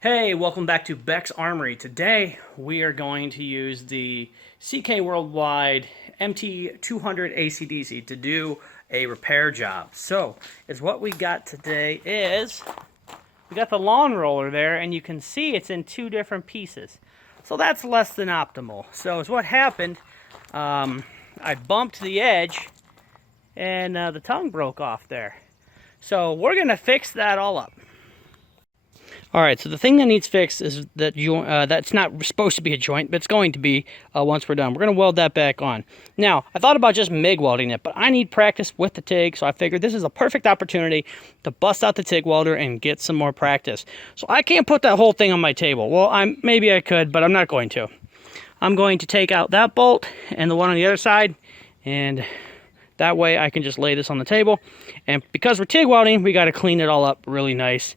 Hey, welcome back to Beck's Armory. Today we are going to use the CK Worldwide MT200 AC/DC to do a repair job. So, what we got today is we got the lawn roller there, and you can see it's in two different pieces. So that's less than optimal. So what happened, I bumped the edge, and the tongue broke off there. So we're gonna fix that all up. Alright, so the thing that needs fixed is that that's not supposed to be a joint, but it's going to be once we're done. We're going to weld that back on. Now, I thought about just MIG welding it, but I need practice with the TIG, so I figured this is a perfect opportunity to bust out the TIG welder and get some more practice. So I can't put that whole thing on my table. Well, maybe I could, but I'm not going to. I'm going to take out that bolt and the one on the other side, and that way I can just lay this on the table. And because we're TIG welding, we got to clean it all up really nice,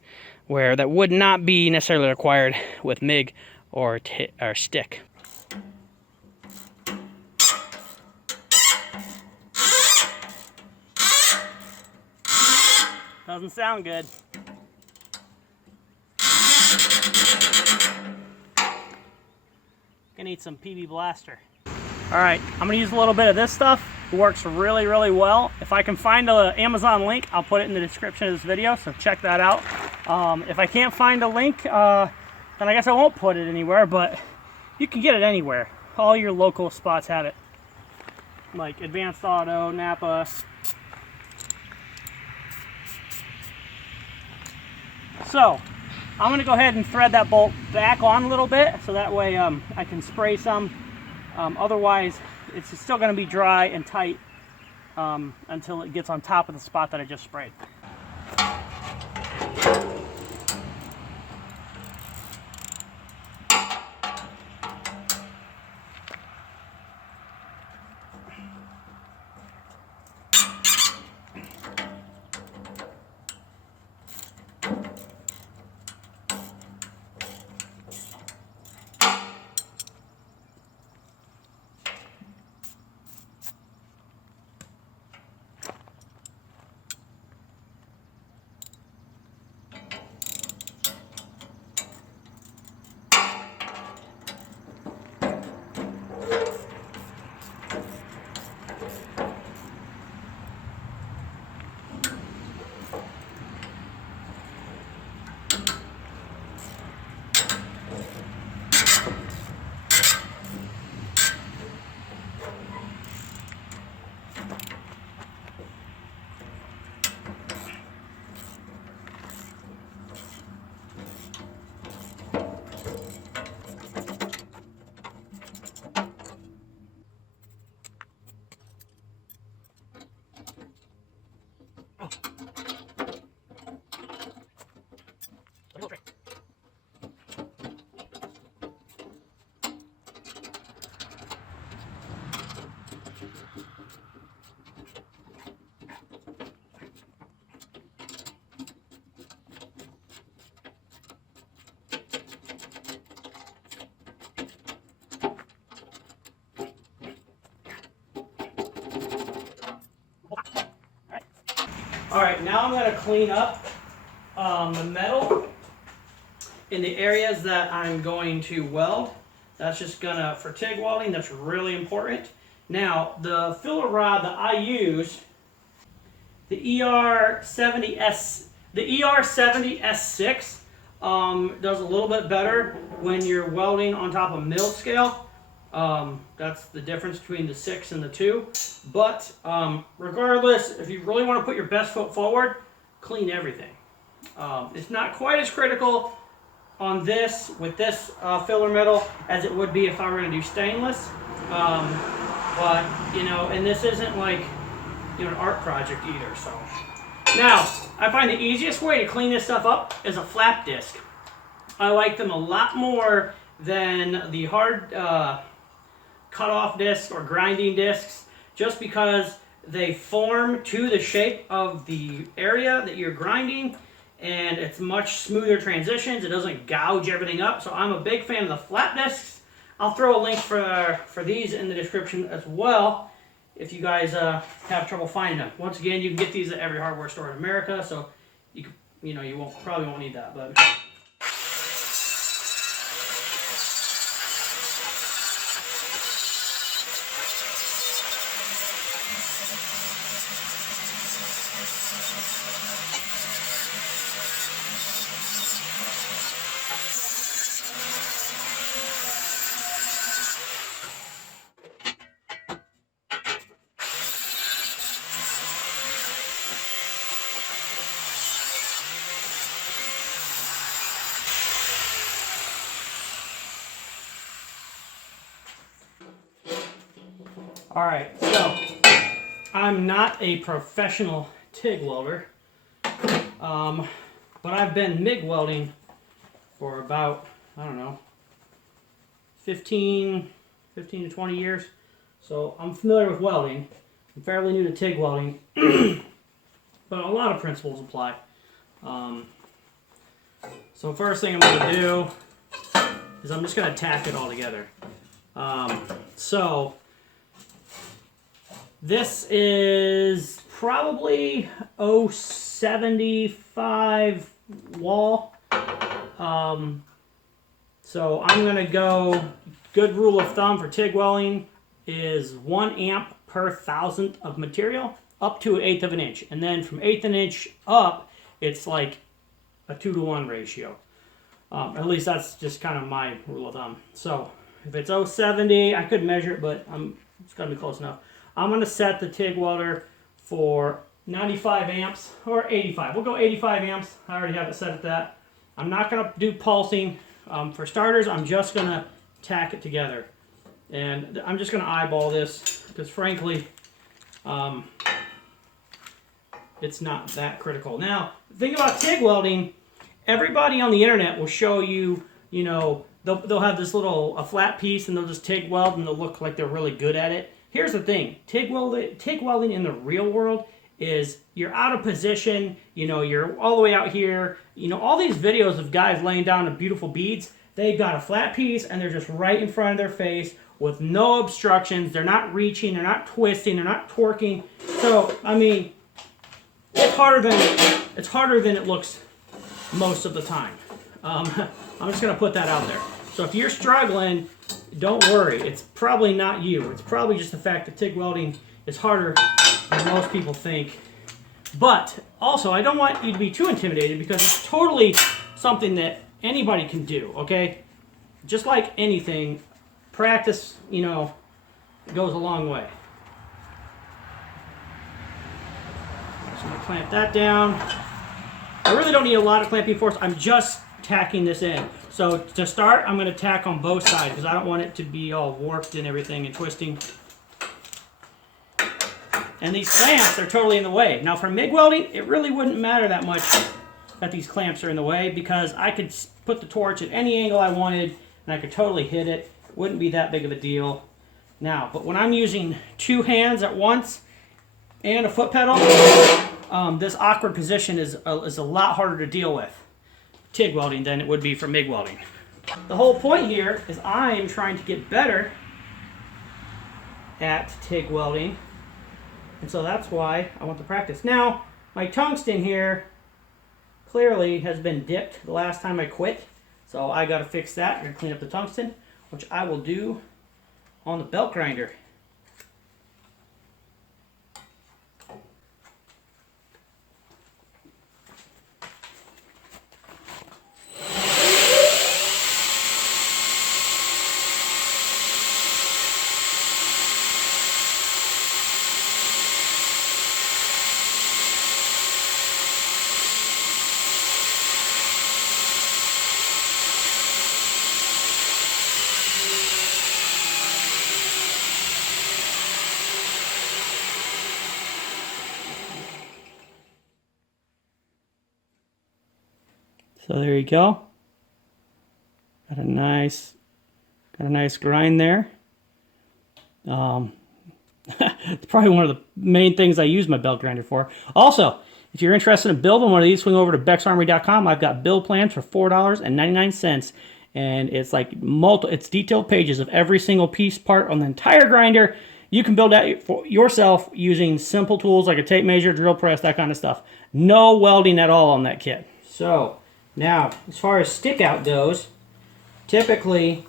where that would not be necessarily required with MIG or stick. Doesn't sound good. Gonna need some PB Blaster. Alright, I'm gonna use a little bit of this stuff. It works really, really well. If I can find an Amazon link, I'll put it in the description of this video, so check that out. If I can't find a link, then I guess I won't put it anywhere, but you can get it anywhere. All your local spots have it. Like Advanced Auto, Napa. So, I'm going to go ahead and thread that bolt back on a little bit, so that way I can spray some. Otherwise, it's still going to be dry and tight until it gets on top of the spot that I just sprayed. Alright, now I'm going to clean up the metal in the areas that I'm going to weld. That's just gonna, for TIG welding, that's really important. Now, the filler rod that I use, the ER70S, the ER70S6 does a little bit better when you're welding on top of mill scale. That's the difference between the 6 and the 2. But regardless, if you really want to put your best foot forward, clean everything. It's not quite as critical on this with this filler metal as it would be if I were going to do stainless. But you know, and this isn't like an art project either. So now I find the easiest way to clean this stuff up is a flap disc. I like them a lot more than the hard cut-off discs or grinding discs, just because they form to the shape of the area that you're grinding, and it's much smoother transitions. It doesn't gouge everything up, so I'm a big fan of the flat discs. I'll throw a link for these in the description as well if you guys have trouble finding them. Once again, you can get these at every hardware store in America, so you probably won't need that. But Alright, so I'm not a professional TIG welder, but I've been MIG welding for about, I don't know, 15 to 20 years. So I'm familiar with welding. I'm fairly new to TIG welding, but a lot of principles apply. So first thing I'm going to do is I'm just going to tack it all together. So this is probably 075 wall. So I'm going to go, good rule of thumb for TIG welding is 1 amp per thousandth of material up to 1/8 of an inch. And then from 1/8 of an inch up, it's like a 2-to-1 ratio. At least that's just kind of my rule of thumb. So if it's 070, I could measure it, but it's got to be close enough. I'm going to set the TIG welder for 95 amps or 85. We'll go 85 amps. I already have it set at that. I'm not going to do pulsing. For starters, I'm just going to tack it together. And I'm just going to eyeball this because frankly, it's not that critical. Now, the thing about TIG welding, everybody on the internet will show you, you know, they'll have this a flat piece and they'll just TIG weld and they'll look like they're really good at it. Here's the thing, TIG welding in the real world is you're out of position, you know, you're all the way out here. You know, all these videos of guys laying down the beautiful beads, they've got a flat piece and they're just right in front of their face with no obstructions. They're not reaching, they're not twisting, they're not torquing. So, I mean, it's harder than it looks most of the time. I'm just going to put that out there. So if you're struggling, don't worry. It's probably not you. It's probably just the fact that TIG welding is harder than most people think. But also, I don't want you to be too intimidated because it's totally something that anybody can do, okay? Just like anything, practice, you know, goes a long way. So I'm going to clamp that down. I really don't need a lot of clamping force. I'm just tacking this in. So to start, I'm going to tack on both sides because I don't want it to be all warped and everything and twisting. And these clamps are totally in the way. Now for MIG welding, it really wouldn't matter that much that these clamps are in the way because I could put the torch at any angle I wanted and I could totally hit it. It wouldn't be that big of a deal. Now, but when I'm using 2 hands at once and a foot pedal, this awkward position is a lot harder to deal with TIG welding than it would be for MIG welding. The whole point here is I am trying to get better at TIG welding, and so that's why I want to practice. Now, my tungsten here clearly has been dipped the last time I quit, so I got to fix that. I'm going to clean up the tungsten, which I will do on the belt grinder. So there you go. Got a nice grind there. It's probably one of the main things I use my belt grinder for. Also, if you're interested in building one of these, swing over to becksarmory.com. I've got build plans for $4.99, and it's like it's detailed pages of every single piece part on the entire grinder. You can build that for yourself using simple tools like a tape measure, drill press, that kind of stuff. No welding at all on that kit. So now, as far as stick out goes, typically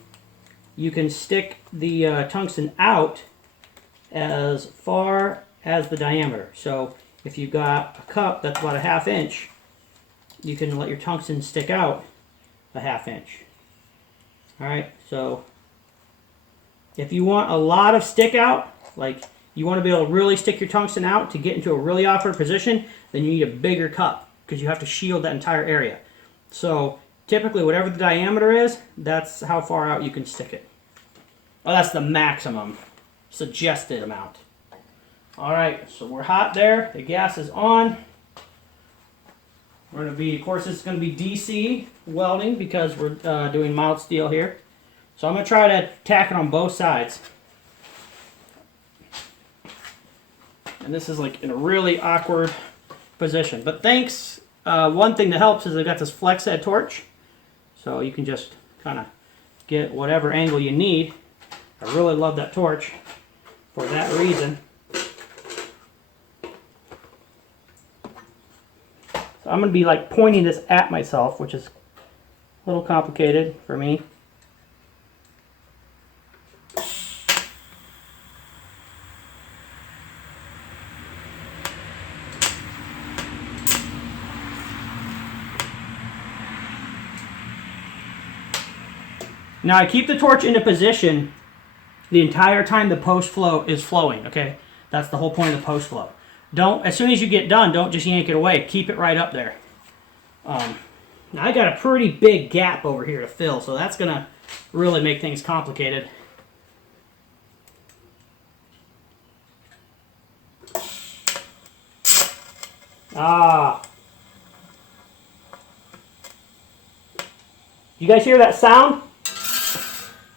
you can stick the tungsten out as far as the diameter. So if you've got a cup that's about a 1/2 inch, you can let your tungsten stick out a 1/2 inch. Alright, so if you want a lot of stick out, like you want to be able to really stick your tungsten out to get into a really awkward position, then you need a bigger cup because you have to shield that entire area. So typically whatever the diameter is, that's how far out you can stick it. Well, that's the maximum. suggested amount. All right, so we're hot there. The gas is on. We're going to be, of course, it's going to be DC welding because we're doing mild steel here. So I'm going to try to tack it on both sides. And this is like in a really awkward position. But thanks, one thing that helps is I got this flex head torch. So you can just kind of get whatever angle you need. I really love that torch for that reason. So I'm going to be like pointing this at myself, which is a little complicated for me. Now I keep the torch into position the entire time the post flow is flowing, okay? That's the whole point of the post flow. Don't, as soon as you get done, don't just yank it away. Keep it right up there. Now I got a pretty big gap over here to fill, so that's gonna really make things complicated. You guys hear that sound?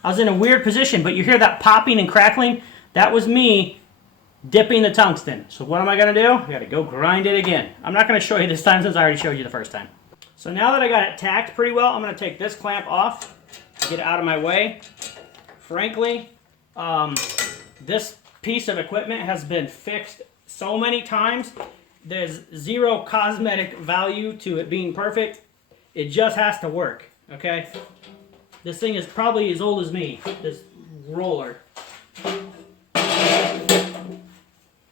I was in a weird position, but you hear that popping and crackling? That was me dipping the tungsten. So what am I going to do? I got to go grind it again. I'm not going to show you this time since I already showed you the first time. So now that I got it tacked pretty well, I'm going to take this clamp off, get it out of my way. Frankly, this piece of equipment has been fixed so many times. There's zero cosmetic value to it being perfect. It just has to work, okay? This thing is probably as old as me, this roller.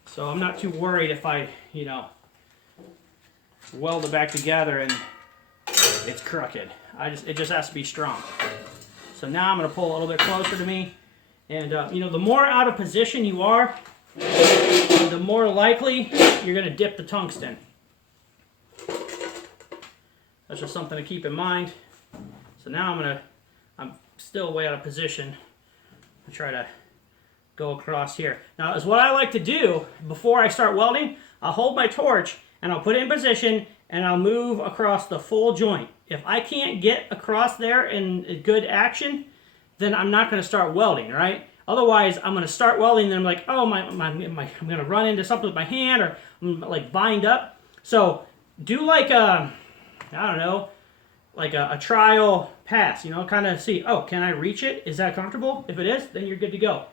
So I'm not too worried if I, you know, weld it back together and it's crooked. It just has to be strong. So now I'm going to pull a little bit closer to me. And, you know, the more out of position you are, the more likely you're going to dip the tungsten. That's just something to keep in mind. So now I'm still way out of position. I'll try to go across here. Now, is what I like to do before I start welding, I'll hold my torch and I'll put it in position and I'll move across the full joint. If I can't get across there in good action, then I'm not going to start welding, right? Otherwise, I'm going to start welding and I'm like, oh, I'm going to run into something with my hand or I'm like bind up. So do like a, I don't know, like a trial pass, you know, kind of see, oh, can I reach it? Is that comfortable? If it is, then you're good to go.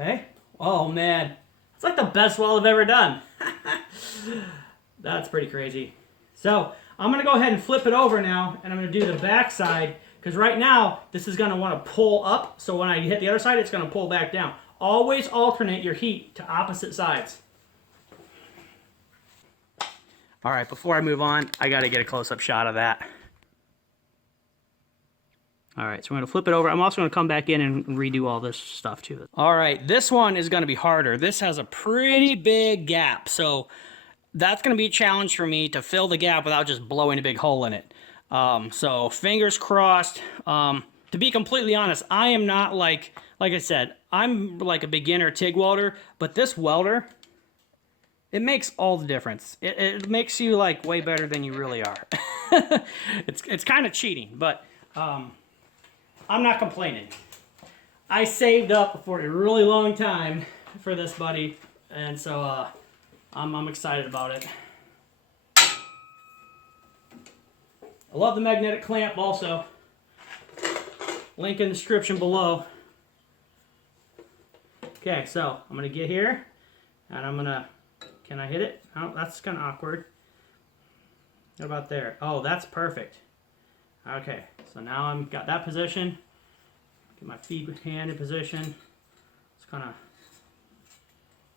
Okay. Oh, man. It's like the best weld I've ever done. That's pretty crazy. So, I'm going to go ahead and flip it over now, and I'm going to do the back side, because right now, this is going to want to pull up, so when I hit the other side, it's going to pull back down. Always alternate your heat to opposite sides. All right, before I move on, I got to get a close-up shot of that. All right, so we're going to flip it over. I'm also going to come back in and redo all this stuff too. All right, this one is going to be harder. This has a pretty big gap, so that's going to be a challenge for me to fill the gap without just blowing a big hole in it. So fingers crossed. To be completely honest, I am not like I said, I'm like a beginner TIG welder, but this welder, it makes all the difference. It makes you like way better than you really are. It's kind of cheating, but I'm not complaining. I saved up for a really long time for this, buddy, and so I'm excited about it. I love the magnetic clamp also. Link in the description below. Okay, so I'm going to get here, And I'm gonna, can I hit it? Oh, that's kind of awkward. What about there? Oh, that's perfect. Okay, so now I'm got that position. Get my feet, hand in position. Just kind of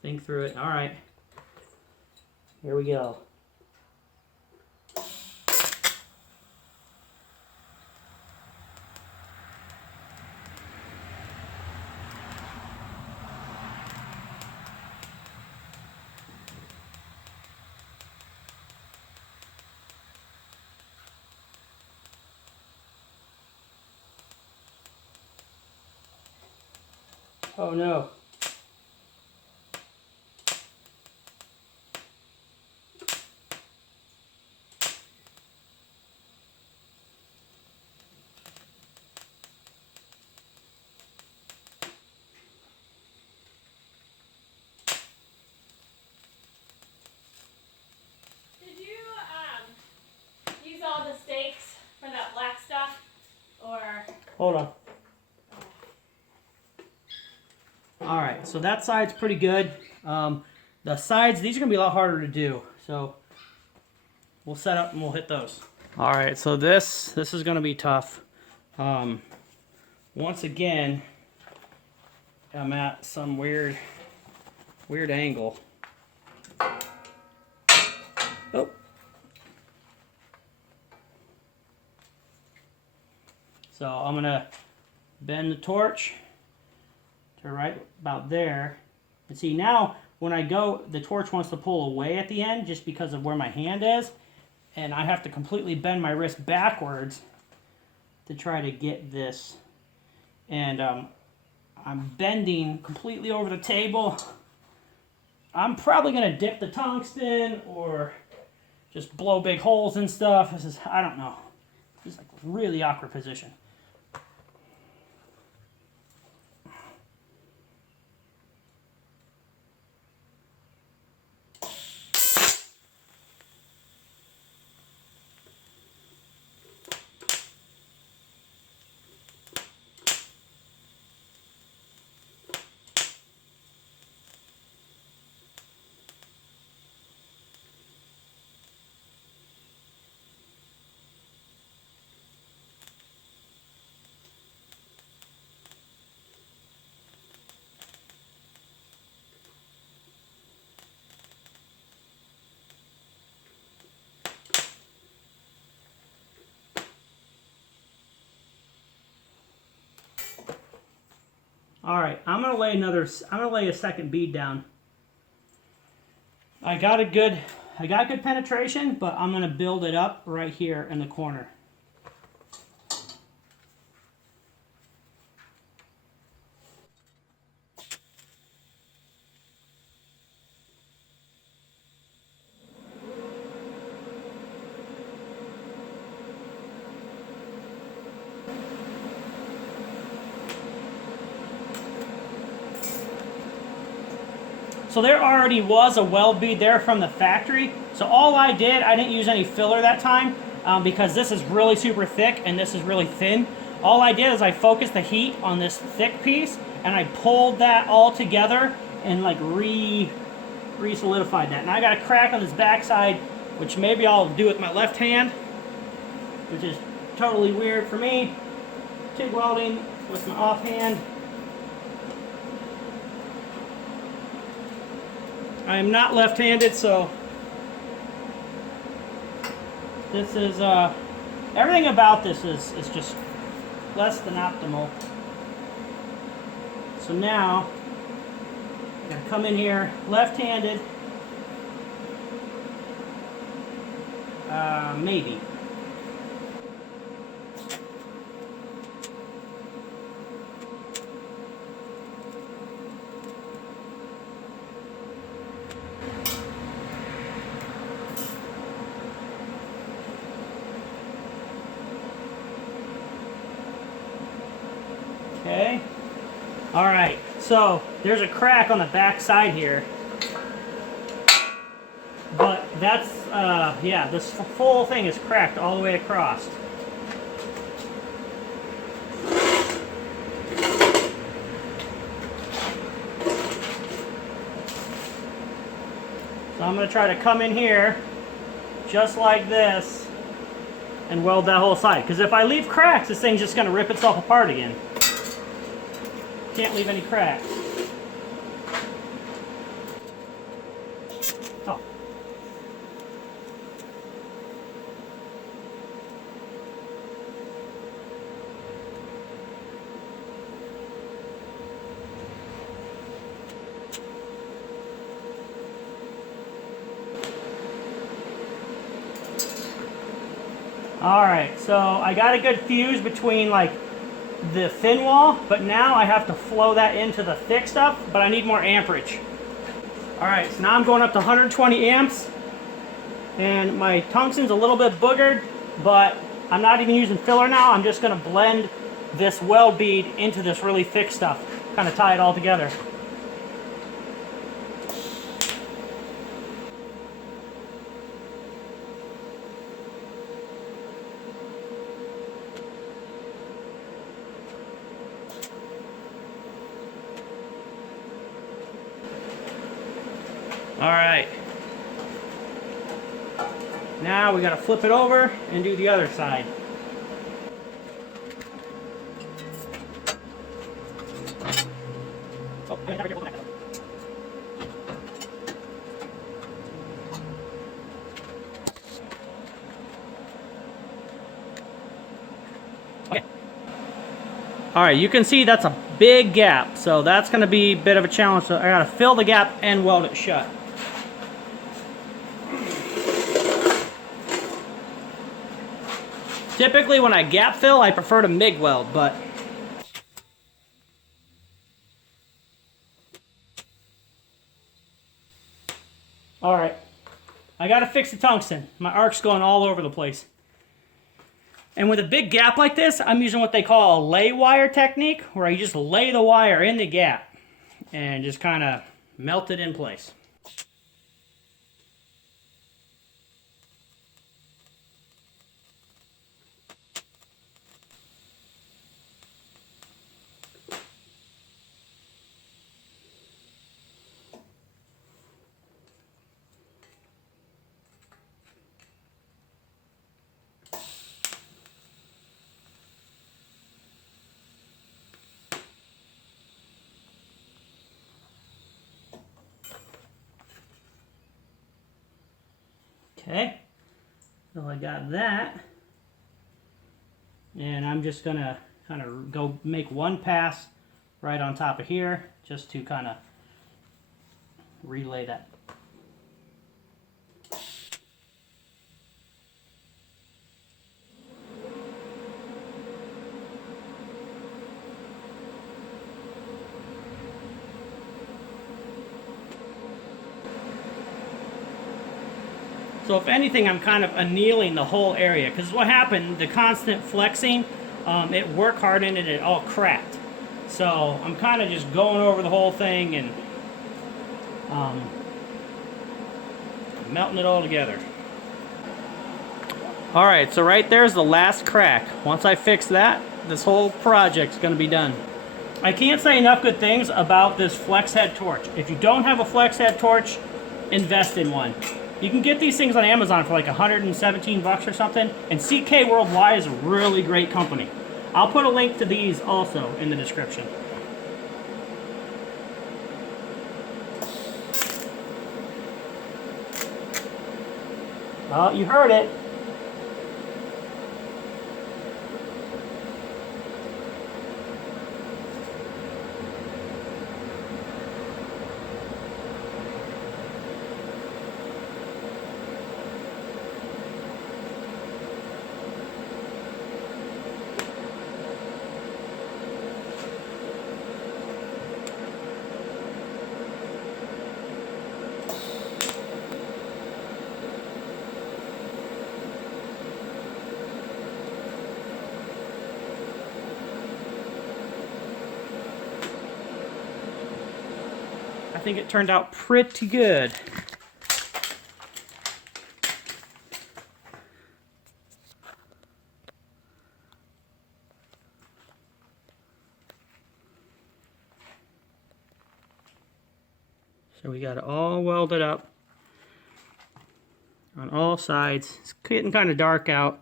think through it. All right, here we go. Oh no. Did you use all the stakes for that black stuff, or? Hold on. All right, so that side's pretty good. The sides, these are gonna be a lot harder to do. So we'll set up and we'll hit those. All right, so this is gonna be tough. Once again, I'm at some weird angle. Oh. So I'm gonna bend the torch to right about there. And see now when I go, the torch wants to pull away at the end just because of where my hand is. And I have to completely bend my wrist backwards to try to get this. And I'm bending completely over the table. I'm probably gonna dip the tungsten or just blow big holes and stuff. This is, I don't know. This is like a really awkward position. All right, I'm gonna lay a second bead down. I got good penetration, but I'm gonna build it up right here in the corner. So there already was a weld bead there from the factory. So all I didn't use any filler that time because this is really super thick and this is really thin. All I did is I focused the heat on this thick piece and I pulled that all together and like re-solidified that. And I got a crack on this backside, which maybe I'll do with my left hand, which is totally weird for me. TIG welding with my offhand. I am not left-handed, so this is everything about this is just less than optimal. So now I'm gonna come in here left-handed, maybe. Okay. All right. So there's a crack on the back side here, but that's yeah. This full thing is cracked all the way across. So I'm going to try to come in here just like this and weld that whole side. Because if I leave cracks, this thing's just going to rip itself apart again. Can't leave any cracks. Oh. Alright, so I got a good fuse between like the thin wall, but now I have to flow that into the thick stuff, but I need more amperage. Alright, so now I'm going up to 120 amps, and my tungsten's a little bit boogered, but I'm not even using filler now. I'm just going to blend this weld bead into this really thick stuff, kind of tie it all together. Alright, now we got to flip it over and do the other side. Oh, okay. Alright, you can see that's a big gap, so that's going to be a bit of a challenge. So I got to fill the gap and weld it shut. Typically when I gap fill, I prefer to MIG weld, but alright, I gotta fix the tungsten. My arc's going all over the place. And with a big gap like this, I'm using what they call a lay wire technique, where I just lay the wire in the gap and just kind of melt it in place. Okay, so I got that, and I'm just gonna kind of go make one pass right on top of here, just to kind of relay that. So if anything, I'm kind of annealing the whole area, because what happened, the constant flexing, it work hardened and it all cracked. So I'm kind of just going over the whole thing and melting it all together. Alright, so right there's the last crack. Once I fix that, this whole project's going to be done. I can't say enough good things about this flex head torch. If you don't have a flex head torch, invest in one. You can get these things on Amazon for like 117 bucks or something, and CK Worldwide is a really great company. I'll put a link to these also in the description. Well, you heard it. I think it turned out pretty good. So we got it all welded up. on all sides. It's getting kind of dark out,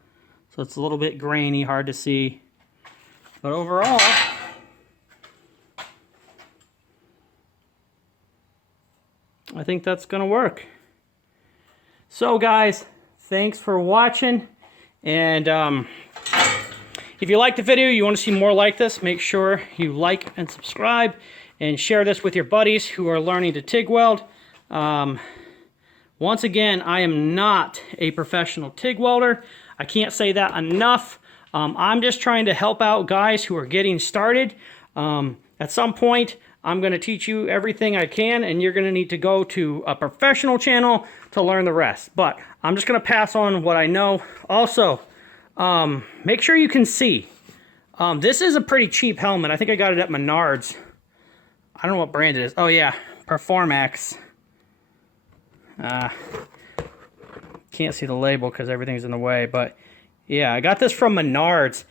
so it's a little bit grainy, hard to see. But overall, I think that's going to work. So guys, thanks for watching. And if you liked the video, you want to see more like this, make sure you like and subscribe and share this with your buddies who are learning to TIG weld. Once again, I am not a professional TIG welder. I can't say that enough. I'm just trying to help out guys who are getting started. At some point, I'm going to teach you everything I can, and you're going to need to go to a professional channel to learn the rest. But I'm just going to pass on what I know. Also, make sure you can see. This is a pretty cheap helmet. I think I got it at Menards. I don't know what brand it is. Oh yeah, Performax. Can't see the label because everything's in the way, but yeah, I got this from Menards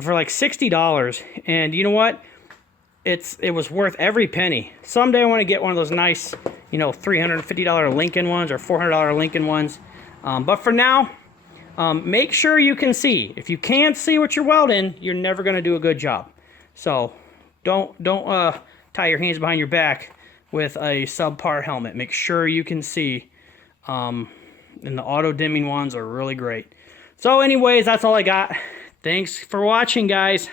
for like $60, and you know what? It was worth every penny. Someday I want to get one of those nice, you know, $350 Lincoln ones or $400 Lincoln ones. But for now, make sure you can see. If you can't see what you're welding, you're never going to do a good job. So don't tie your hands behind your back with a subpar helmet. Make sure you can see. And the auto dimming ones are really great. So anyways, that's all I got. Thanks for watching, guys.